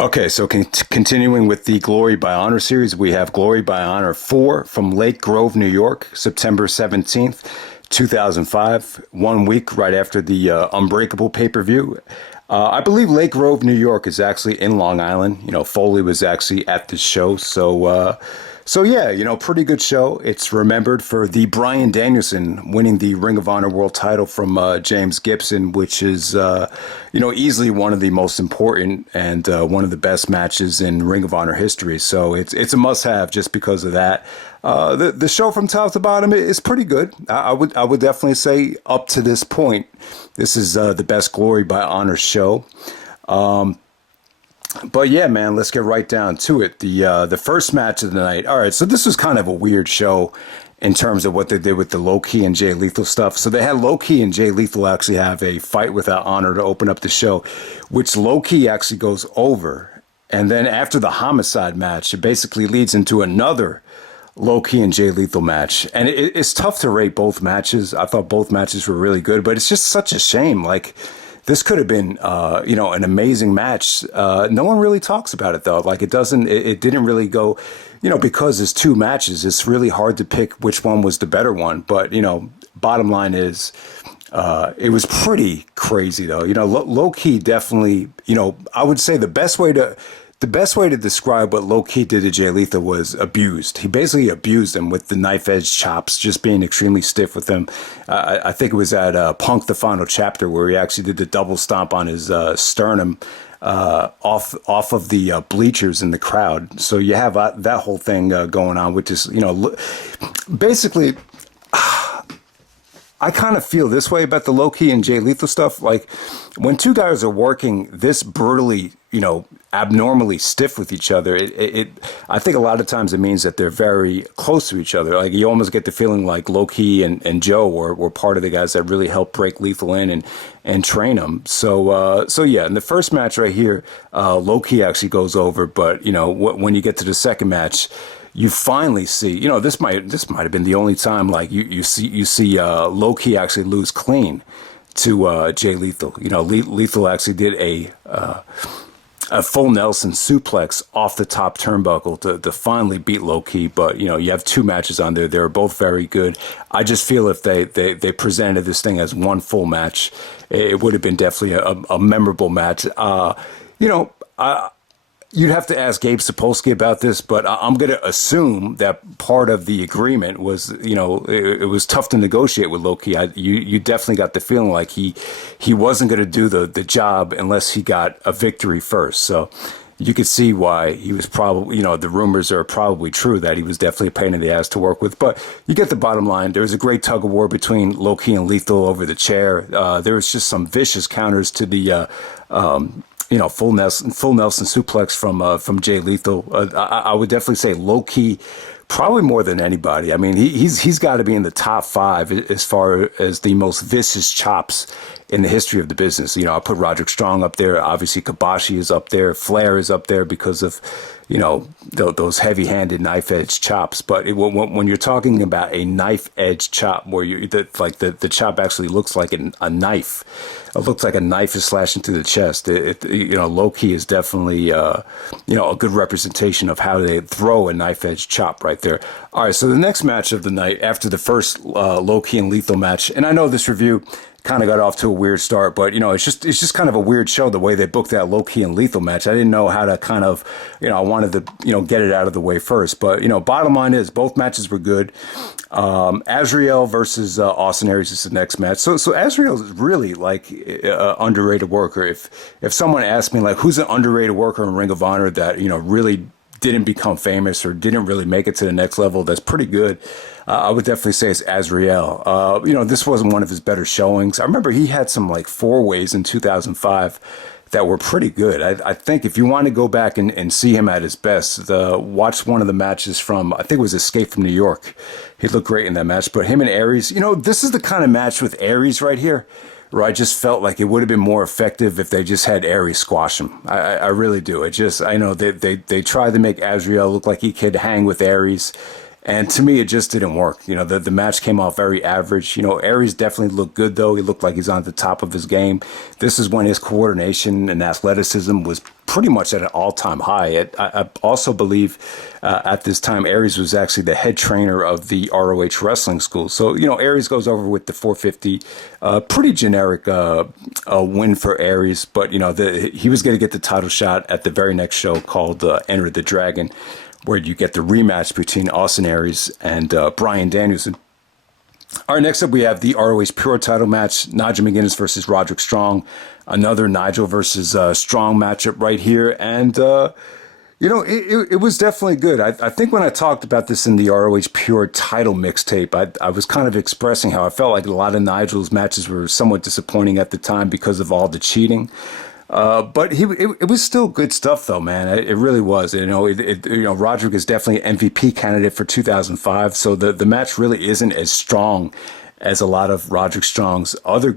Okay, so continuing with the Glory by Honor series, we have Glory by Honor 4 from Lake Grove, New York, September 17th, 2005, 1 week right after the Unbreakable pay-per-view. I believe Lake Grove, New York is actually in Long Island. You know, Foley was actually at this show. So yeah, you know, pretty good show. It's remembered for the Bryan Danielson winning the Ring of Honor World Title from James Gibson, which is, you know, easily one of the most important and one of the best matches in Ring of Honor history. So it's a must-have just because of that. The show from top to bottom is pretty good. I would definitely say up to this point, this is the best Glory by Honor show. But yeah, man, let's get right down to it. The first match of the night. All right, so this was kind of a weird show in terms of what they did with the Low Ki and Jay Lethal stuff. So they had Low Ki and Jay Lethal actually have a fight without honor to open up the show, which Low Ki actually goes over. And then after the Homicide match, it basically leads into another Low Ki and Jay Lethal match. And it's tough to rate both matches. I thought both matches were really good, but it's just such a shame. Like, this could have been, you know, an amazing match. No one really talks about it, though. Like, it didn't really go, you know, because it's two matches, it's really hard to pick which one was the better one. But, you know, bottom line is, it was pretty crazy, though. You know, Low Ki definitely, you know, I would say the best way to describe what Low Ki did to Jay Lethal was abused. He basically abused him with the knife edge chops, just being extremely stiff with him. I think it was at Punk the Final Chapter where he actually did the double stomp on his sternum off of the bleachers in the crowd. So you have that whole thing going on, which is, you know, basically, I kind of feel this way about the Low Ki and Jay Lethal stuff. Like, when two guys are working this brutally, you know, abnormally stiff with each other, I think a lot of times it means that they're very close to each other. Like, you almost get the feeling like Low Ki and Joe were part of the guys that really helped break Lethal in and train him. So yeah, in the first match right here, Low Ki actually goes over, but, you know, when you get to the second match, you finally see, you know, this might have been the only time like you see Low Ki actually lose clean to Jay Lethal. You know, Lethal actually did a full Nelson suplex off the top turnbuckle to finally beat Low Ki. But, you know, you have two matches on there. They were both very good. I just feel if they presented this thing as one full match, it would have been definitely a memorable match. You know, you'd have to ask Gabe Sapolsky about this, but I'm going to assume that part of the agreement was, you know, it was tough to negotiate with Low Ki. You definitely got the feeling like he wasn't going to do the job unless he got a victory first. So you could see why he was probably, you know, the rumors are probably true that he was definitely a pain in the ass to work with. But you get the bottom line. There was a great tug of war between Low Ki and Lethal over the chair. There was just some vicious counters to the you know, full Nelson suplex from Jay Lethal. I would definitely say Low Ki, probably more than anybody. I mean, he's got to be in the top 5 as far as the most vicious chops in the history of the business. You know, I put Roderick Strong up there. Obviously, Kabashi is up there. Flair is up there because of, you know, those heavy-handed knife-edge chops. But when you're talking about a knife-edge chop where the chop actually looks like a knife, it looks like a knife is slashing through the chest. You know, Low Ki is definitely, you know, a good representation of how they throw a knife-edge chop right there. All right, so the next match of the night after the first Low Ki and Lethal match, and I know this review kind of got off to a weird start, but, you know, it's just kind of a weird show the way they booked that Low Ki and Lethal match. I didn't know how to kind of, you know, I wanted to, you know, get it out of the way first. But, you know, bottom line is both matches were good. Azriel versus Austin Aries is the next match. So Azriel is really like an underrated worker. If someone asked me like who's an underrated worker in Ring of Honor that, you know, really didn't become famous or didn't really make it to the next level, that's pretty good, I would definitely say it's Azriel. You know, this wasn't one of his better showings. I remember he had some like 4-ways in 2005 that were pretty good. I think if you want to go back and see him at his best, watch one of the matches from, I think it was Escape from New York. He looked great in that match. But him and Aries, you know, this is the kind of match with Aries right here where I just felt like it would have been more effective if they just had Aries squash him. I really do. I know they tried to make Azriel look like he could hang with Aries. And to me, it just didn't work. You know, the match came off very average. You know, Aries definitely looked good, though. He looked like he's on the top of his game. This is when his coordination and athleticism was pretty much at an all-time high. I also believe at this time, Aries was actually the head trainer of the ROH Wrestling School. So, Aries goes over with the 450. Pretty generic win for Aries, but, he was going to get the title shot at the very next show called Enter the Dragon, where you get the rematch between Austin Aries and Bryan Danielson. All right, next up we have the ROH Pure title match, Nigel McGuinness versus Roderick Strong. Another Nigel versus Strong matchup right here. And, it was definitely good. I think when I talked about this in the ROH Pure title mixtape, I was kind of expressing how I felt like a lot of Nigel's matches were somewhat disappointing at the time because of all the cheating. But it was still good stuff, though, man. It really was. Roderick is definitely an MVP candidate for 2005. So the match really isn't as strong as a lot of Roderick Strong's other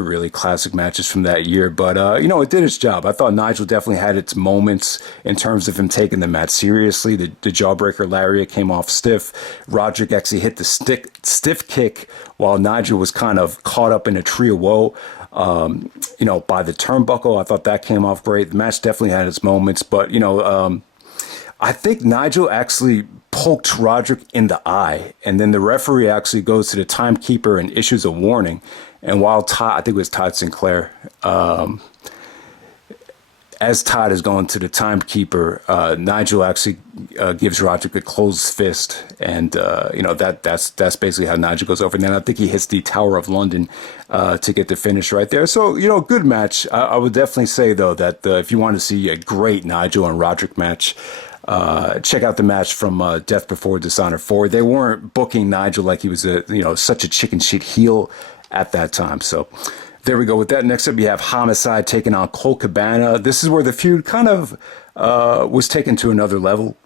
really classic matches from that year. But, it did its job. I thought Nigel definitely had its moments in terms of him taking the match seriously. The jawbreaker lariat came off stiff. Roderick actually hit the stiff kick while Nigel was kind of caught up in a tree of woe. By the turnbuckle. I thought that came off great. The match definitely had its moments, but, I think Nigel actually poked Roderick in the eye, and then the referee actually goes to the timekeeper and issues a warning. And while I think it was Todd Sinclair, as Todd is going to the timekeeper, Nigel actually gives Roderick a closed fist, and that's basically how Nigel goes over. And then I think he hits the Tower of London to get the finish right there. So good match. I would definitely say though that if you want to see a great Nigel and Roderick match, check out the match from Death Before Dishonor 4. They weren't booking Nigel like he was such a chicken shit heel at that time. So. There we go with that. Next up, you have Homicide taking on Colt Cabana. This is where the feud kind of was taken to another level.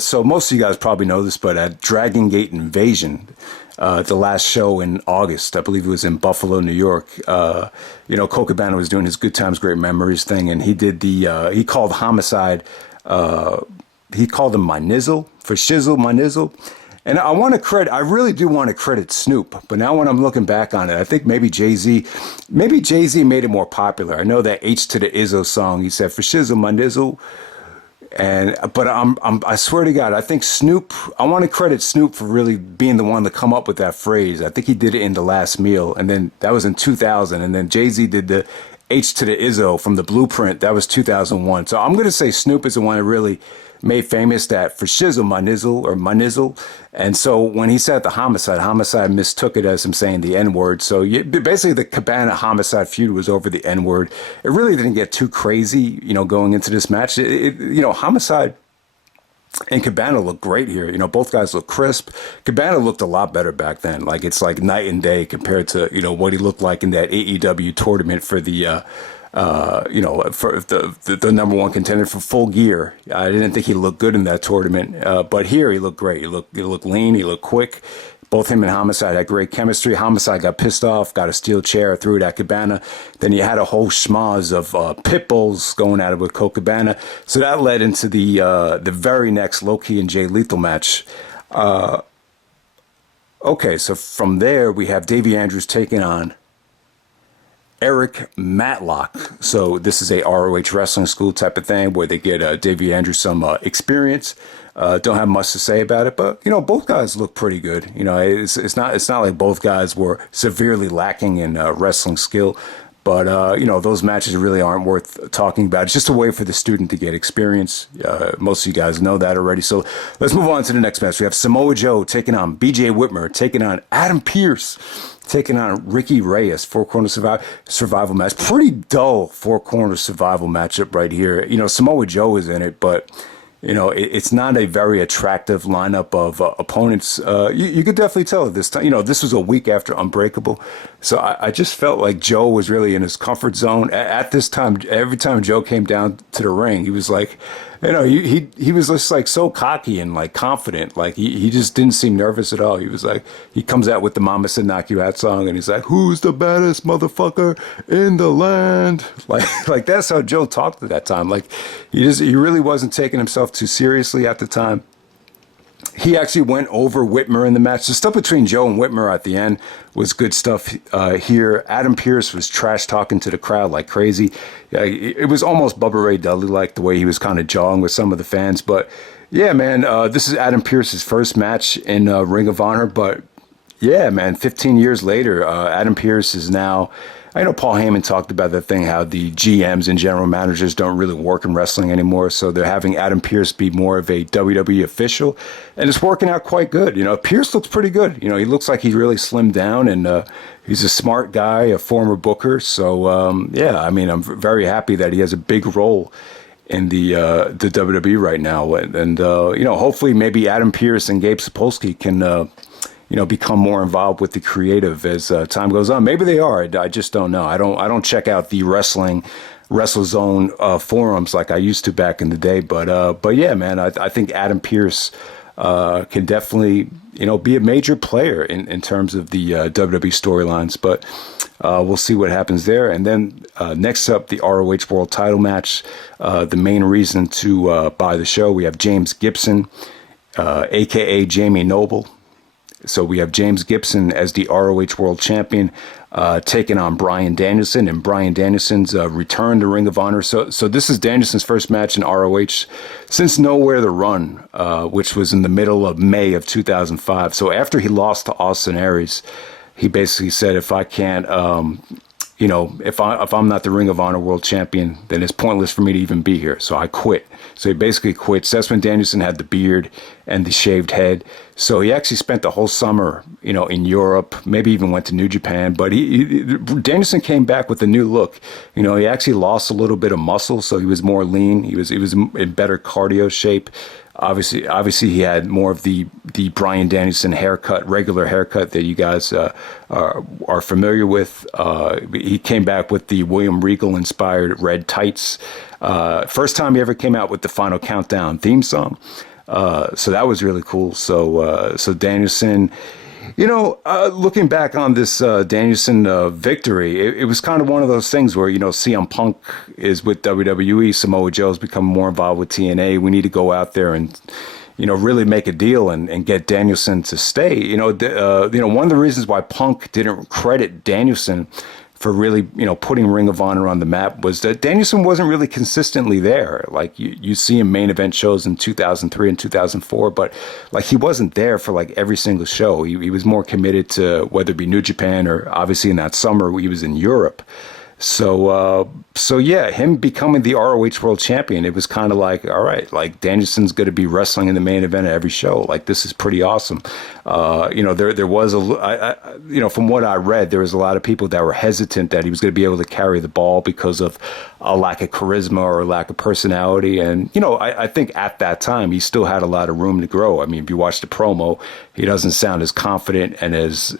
So most of you guys probably know this, but at Dragon Gate Invasion, the last show in August, I believe it was in Buffalo, New York, Colt Cabana was doing his Good Times, Great Memories thing, and he did he called Homicide, he called him my nizzle, for shizzle, my nizzle. And I really do want to credit Snoop, but now when I'm looking back on it, I think maybe Jay-Z made it more popular. I know that H to the Izzo song, he said, for shizzle, my nizzle. But I swear to God, I think I want to credit Snoop for really being the one to come up with that phrase. I think he did it in The Last Meal, and then that was in 2000, and then Jay-Z did the H to the Izzo from The Blueprint, that was 2001. So I'm going to say Snoop is the one that really made famous that for shizzle, my nizzle, or my nizzle. And so when he said the Homicide mistook it as him saying the N-word. So basically the Cabana Homicide feud was over the N-word. It really didn't get too crazy, going into this match. Homicide and Cabana looked great here. Both guys look crisp. Cabana looked a lot better back then. Like, it's like night and day compared to, what he looked like in that AEW tournament for the, for the number one contender for Full Gear. I didn't think he looked good in that tournament, but here he looked great. He looked lean. He looked quick. Both him and Homicide had great chemistry. Homicide got pissed off, got a steel chair, threw it at Cabana. Then you had a whole schmoz of pit bulls going at it with Colt Cabana. So that led into the very next Low-Key and Jay Lethal match. Okay, so from there we have Davey Andrews taking on Eric Matlock. So this is a ROH Wrestling School type of thing where they get Davey Andrews some experience. Don't have much to say about it, but both guys look pretty good. It's not like both guys were severely lacking in wrestling skill, but those matches really aren't worth talking about. It's just a way for the student to get experience. Most of you guys know that already. So let's move on to the next match. We have Samoa Joe taking on BJ Whitmer, taking on Adam Pearce, taking on Ricky Reyes. Four-corner survival match. Pretty dull four-corner survival matchup right here. Samoa Joe is in it, but it's not a very attractive lineup of opponents. You could definitely tell at this time. This was a week after Unbreakable, so I just felt like Joe was really in his comfort zone at this time. Every time Joe came down to the ring, he was like, he was just like so cocky and like confident. Like he just didn't seem nervous at all. He was like, he comes out with the Mama Said Knock You Out song, and he's like, "Who's the baddest motherfucker in the land?" Like that's how Joe talked at that time. Like he really wasn't taking himself too seriously at the time. He actually went over Whitmer in the match. The stuff between Joe and Whitmer at the end was good stuff here. Adam Pearce was trash talking to the crowd like crazy. It was almost Bubba Ray Dudley-like the way he was kind of jawing with some of the fans. But yeah, man, this is Adam Pearce's first match in Ring of Honor. But yeah, man, 15 years later, Adam Pearce is now... I know Paul Heyman talked about that thing, how the GMs and general managers don't really work in wrestling anymore. So they're having Adam Pearce be more of a WWE official. And it's working out quite good. You know, Pearce looks pretty good. You know, he looks like he really slimmed down, and he's a smart guy, a former booker. So, yeah, I mean, I'm very happy that he has a big role in the WWE right now. And you know, hopefully maybe Adam Pearce and Gabe Sapolsky can... you know, become more involved with the creative as time goes on. Maybe they are. I just don't know. I don't check out the WrestleZone forums like I used to back in the day. But yeah, man, I think Adam Pearce can definitely, you know, be a major player in terms of the WWE storylines. But we'll see what happens there. And then next up, the ROH World Title match. The main reason to buy the show, we have James Gibson, a.k.a. Jamie Noble. So we have James Gibson as the ROH World Champion, taking on Bryan Danielson, and Bryan Danielson's return to Ring of Honor. So this is Danielson's first match in ROH since Nowhere to Run, which was in the middle of May of 2005. So after he lost to Austin Aries, he basically said, if I can't, you know, if I'm not the Ring of Honor World Champion, then it's pointless for me to even be here. So I quit. So he basically quits. That's when Danielson had the beard and the shaved head. So he actually spent the whole summer, you know, in Europe, maybe even went to New Japan. But Danielson came back with a new look. You know, he actually lost a little bit of muscle, so he was more lean. He was in better cardio shape. Obviously, he had more of the Bryan Danielson haircut, regular haircut that you guys are familiar with. He came back with the William Regal inspired red tights. First time he ever came out with the Final Countdown theme song. So that was really cool. So Danielson, you know, looking back on this Danielson victory, it was kind of one of those things where, you know, CM Punk is with WWE, Samoa Joe's become more involved with TNA. We need to go out there and, you know, really make a deal and get Danielson to stay. You know, one of the reasons why Punk didn't credit Danielson for really, you know, putting Ring of Honor on the map was that Danielson wasn't really consistently there. Like you see him main event shows in 2003 and 2004, but like he wasn't there for like every single show. He was more committed to whether it be New Japan or obviously in that summer he was in Europe. So yeah, him becoming the ROH World Champion, it was kind of like, all right, like Danielson's going to be wrestling in the main event of every show. Like, this is pretty awesome. You know, there was you know, from what I read, there was a lot of people that were hesitant that he was going to be able to carry the ball because of a lack of charisma or a lack of personality. And, you know, I think at that time he still had a lot of room to grow. I mean, if you watch the promo, he doesn't sound as confident and as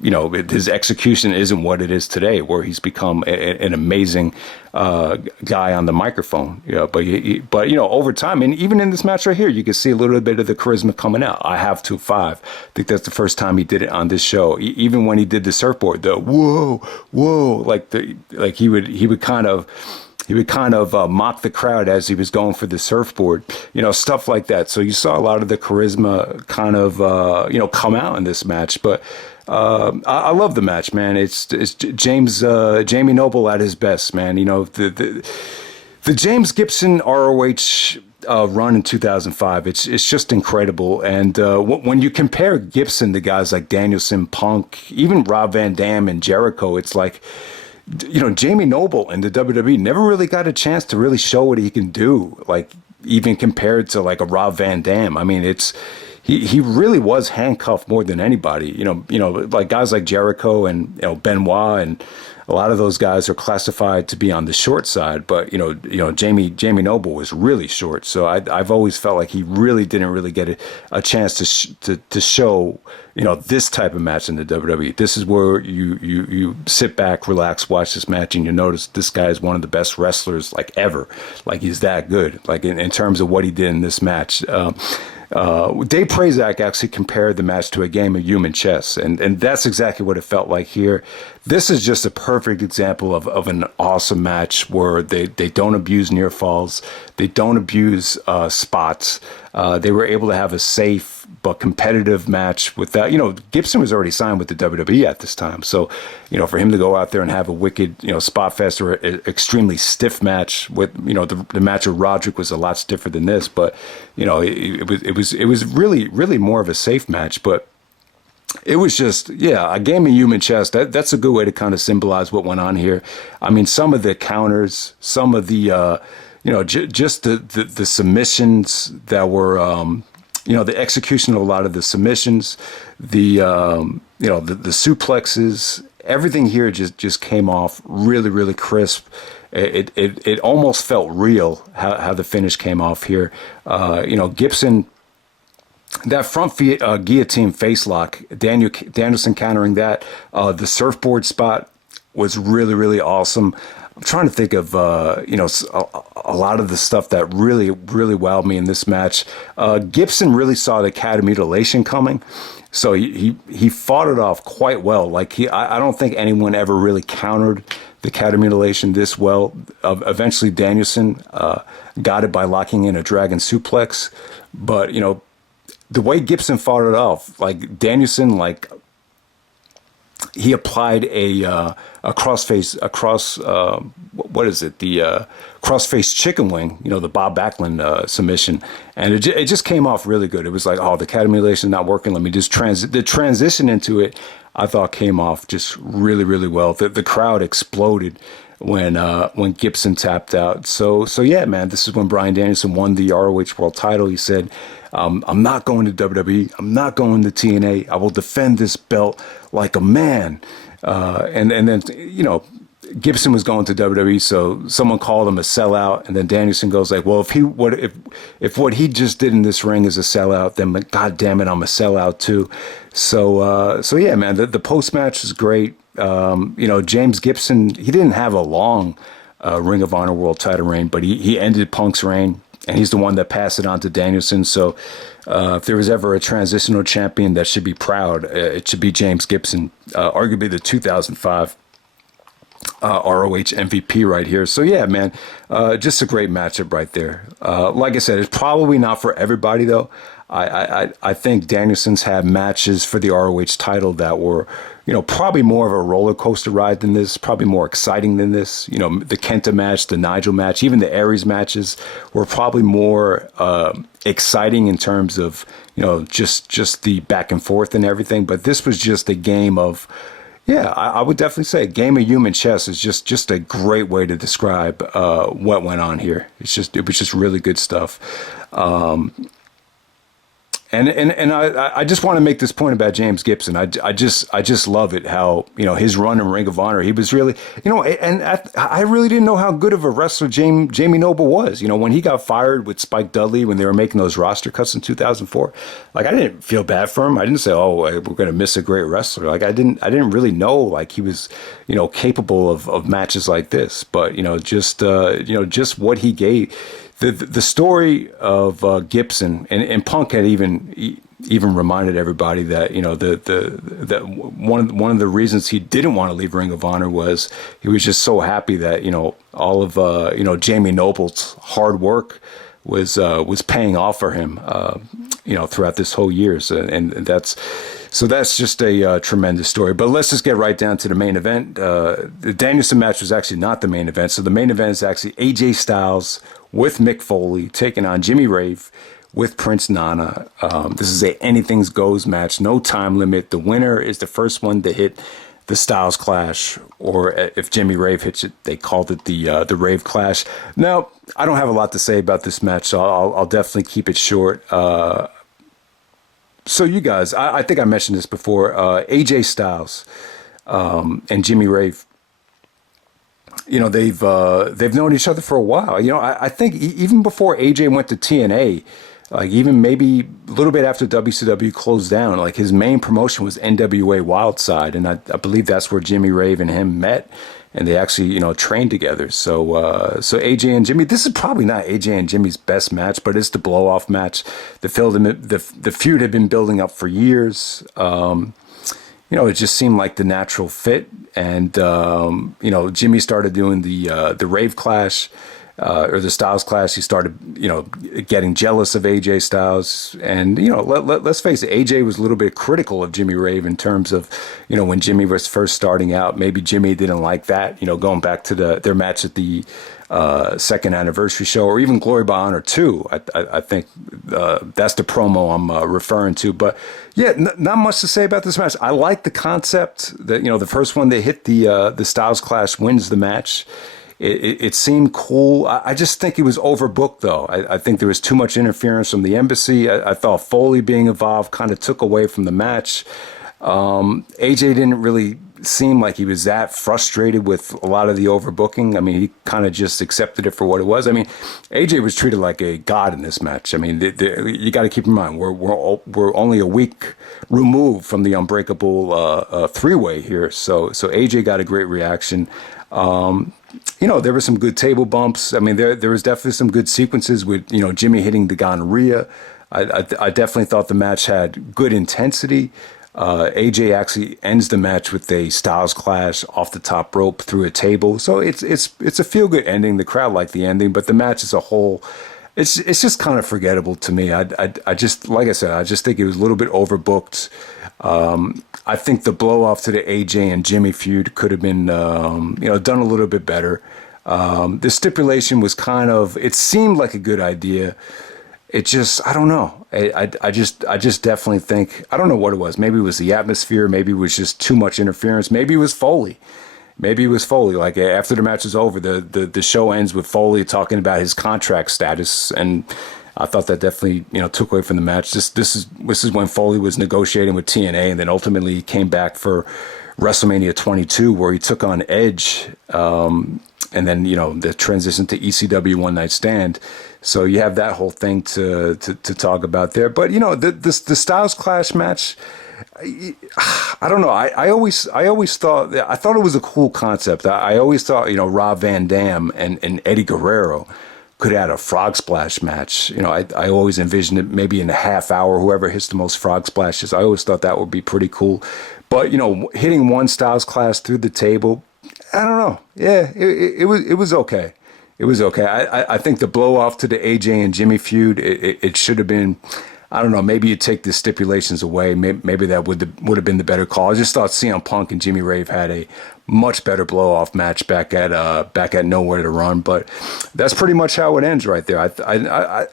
you know, his execution isn't what it is today, where he's become an amazing guy on the microphone. Yeah, but you know, over time, and even in this match right here, you can see a little bit of the charisma coming out. I have 2-5. I think that's the first time he did it on this show. Even when he did the surfboard, the whoa, like he would kind of mock the crowd as he was going for the surfboard, you know, stuff like that. So you saw a lot of the charisma kind of, you know, come out in this match. But I love the match, man. It's Jamie Noble at his best, man. You know, the James Gibson ROH run in 2005, it's just incredible. And when you compare Gibson to guys like Danielson, Punk, even Rob Van Dam and Jericho, it's like, you know, Jamie Noble in the WWE never really got a chance to really show what he can do, like even compared to like a Rob Van Dam. I mean, he really was handcuffed more than anybody. You know, like guys like Jericho and, you know, Benoit, and a lot of those guys are classified to be on the short side. But you know, Jamie Noble was really short. So I've always felt like he really didn't really get a chance to show, you know, this type of match in the WWE. This is where you sit back, relax, watch this match, and you notice this guy is one of the best wrestlers like ever. Like, he's that good. Like in terms of what he did in this match. Dave Prazak actually compared the match to a game of human chess, and that's exactly what it felt like here. This is just a perfect example of an awesome match where they don't abuse near falls, they don't abuse spots. They were able to have a safe but competitive match without, Gibson was already signed with the WWE at this time. So, for him to go out there and have a wicked, spot fest or an extremely stiff match with, the match of Roderick was a lot stiffer than this, but, it was really, really more of a safe match. But it was just, a game of human chess. That's a good way to kind of symbolize what went on here. I mean, some of the counters, some of the, just the submissions that were, the execution of a lot of the submissions, the suplexes, everything here just came off really, really crisp. It almost felt real how the finish came off here. Gibson, that front guillotine face lock, Danielson countering that. The surfboard spot was really, really awesome. I'm trying to think of, a lot of the stuff that really, really wowed me in this match. Gibson really saw the cat of mutilation coming. So he fought it off quite well. Like I don't think anyone ever really countered the cat of mutilation this well. Eventually Danielson got it by locking in a dragon suplex. But, the way Gibson fought it off, like Danielson, he applied a crossface chicken wing, the Bob Backlund submission, and it just came off really good. It was like, oh, the cat of mutilation not working. Let me just the transition into it. I thought came off just really, really well. The crowd exploded when Gibson tapped out. So yeah, man, this is when Bryan Danielson won the ROH World Title. He said, I'm not going to WWE. I'm not going to TNA. I will defend this belt like a man. And then, Gibson was going to WWE, so someone called him a sellout, and then Danielson goes like, well, if what he just did in this ring is a sellout, then God damn it, I'm a sellout too. So yeah, man, the post match was great. James Gibson, he didn't have a long Ring of Honor World Title reign, but he ended Punk's reign, and he's the one that passed it on to Danielson. So if there was ever a transitional champion that should be proud, it should be James Gibson, arguably the 2005 ROH MVP right here. So yeah, man, just a great matchup right there. Like I said, it's probably not for everybody though. I think Danielson's had matches for the ROH title that were, probably more of a roller coaster ride than this, probably more exciting than this. The Kenta match, the Nigel match, even the Aries matches were probably more exciting in terms of, just the back and forth and everything. But this was just a game of, I would definitely say a game of human chess is just a great way to describe what went on here. It was just really good stuff. And I just want to make this point about James Gibson. I just love it how, his run in Ring of Honor, he was really, I really didn't know how good of a wrestler Jamie Noble was. When he got fired with Spike Dudley when they were making those roster cuts in 2004, like I didn't feel bad for him. I didn't say, oh, we're going to miss a great wrestler. Like I didn't really know like he was, capable of matches like this. But just what he gave. The story of Gibson and Punk had even reminded everybody that that one of the reasons he didn't want to leave Ring of Honor was he was just so happy that all of Jamie Noble's hard work was paying off for him throughout this whole year, and that's just a tremendous story. But let's just get right down to the main event. The Danielson match was actually not the main event. So the main event is actually AJ Styles with Mick Foley taking on Jimmy Rave with Prince Nana. This is a anything goes match, no time limit. The winner is the first one to hit the Styles Clash, or if Jimmy Rave hits it, they called it the Rave Clash. Now, I don't have a lot to say about this match, so I'll definitely keep it short. So you guys, I think I mentioned this before. AJ Styles and Jimmy Rave, they've known each other for a while. I think even before AJ went to TNA, like even maybe a little bit after WCW closed down, like his main promotion was NWA Wildside, and I believe that's where Jimmy Rave and him met, and they actually trained together. So AJ and Jimmy, this is probably not AJ and Jimmy's best match, but it's the blow off match. The feud had been building up for years. It just seemed like the natural fit, and Jimmy started doing the Rave Clash, or the Styles Clash, he started, getting jealous of AJ Styles. And, let's face it, AJ was a little bit critical of Jimmy Rave in terms of, when Jimmy was first starting out. Maybe Jimmy didn't like that, going back to their match at the second anniversary show, or even Glory by Honor 2. I think that's the promo I'm referring to. But yeah, not much to say about this match. I like the concept that, the first one they hit, the Styles Clash wins the match. It seemed cool. I just think it was overbooked, though. I think there was too much interference from the embassy. I thought Foley being involved kind of took away from the match. AJ didn't really seem like he was that frustrated with a lot of the overbooking. I mean, he kind of just accepted it for what it was. I mean, AJ was treated like a god in this match. I mean, you got to keep in mind we're only a week removed from the Unbreakable three-way here. So AJ got a great reaction. There were some good table bumps. I mean, there was definitely some good sequences with, Jimmy hitting the gonorrhea. I definitely thought the match had good intensity. AJ actually ends the match with a Styles Clash off the top rope through a table. So it's a feel-good ending. The crowd liked the ending, but the match as a whole, it's just kind of forgettable to me. I just, like I said, I just think it was a little bit overbooked. I think the blow off to the AJ and Jimmy feud could have been, done a little bit better. The stipulation was it seemed like a good idea. It just, I don't know. I just definitely think, I don't know what it was. Maybe it was the atmosphere. Maybe it was just too much interference. Maybe it was Foley. Like after the match is over, the show ends with Foley talking about his contract status, and I thought that definitely, took away from the match. This is when Foley was negotiating with TNA, and then ultimately he came back for WrestleMania 22, where he took on Edge, and then the transition to ECW One Night Stand. So you have that whole thing to talk about there. But the Styles Clash match, I don't know. I always thought it was a cool concept. I always thought Rob Van Dam and Eddie Guerrero could add a frog splash match. I always envisioned it maybe in a half hour, whoever hits the most frog splashes. I always thought that would be pretty cool. But, hitting one Styles Clash through the table, I don't know. Yeah, it was okay. It was okay. I think the blow off to the AJ and Jimmy feud, it should have been, I don't know, maybe you take the stipulations away. Maybe that would have been the better call. I just thought CM Punk and Jimmy Rave had a much better blow off match back at Nowhere to Run. But that's pretty much how it ends right there. I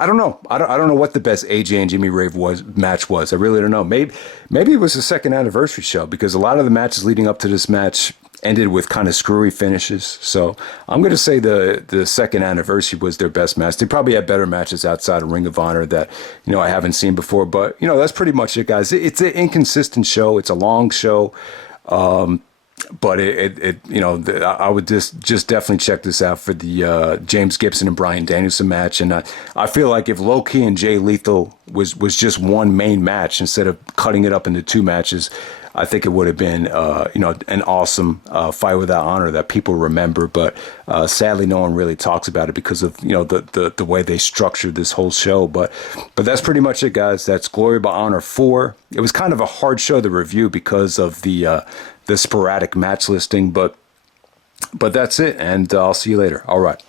don't know. I don't know what the best AJ and Jimmy Rave match was. I really don't know. Maybe it was the second anniversary show, because a lot of the matches leading up to this match ended with kind of screwy finishes. So I'm going to say the second anniversary was their best match. They probably had better matches outside of Ring of Honor that, I haven't seen before. But, that's pretty much it, guys. It's an inconsistent show. It's a long show. But I would just definitely check this out for the James Gibson and Bryan Danielson match. And I feel like if Low Ki and Jay Lethal was just one main match instead of cutting it up into two matches, I think it would have been, an awesome fight without honor that people remember. But sadly, no one really talks about it because of, the way they structured this whole show. But that's pretty much it, guys. That's Glory by Honor 4. It was kind of a hard show to review because of the sporadic match listing. But that's it. And I'll see you later. All right.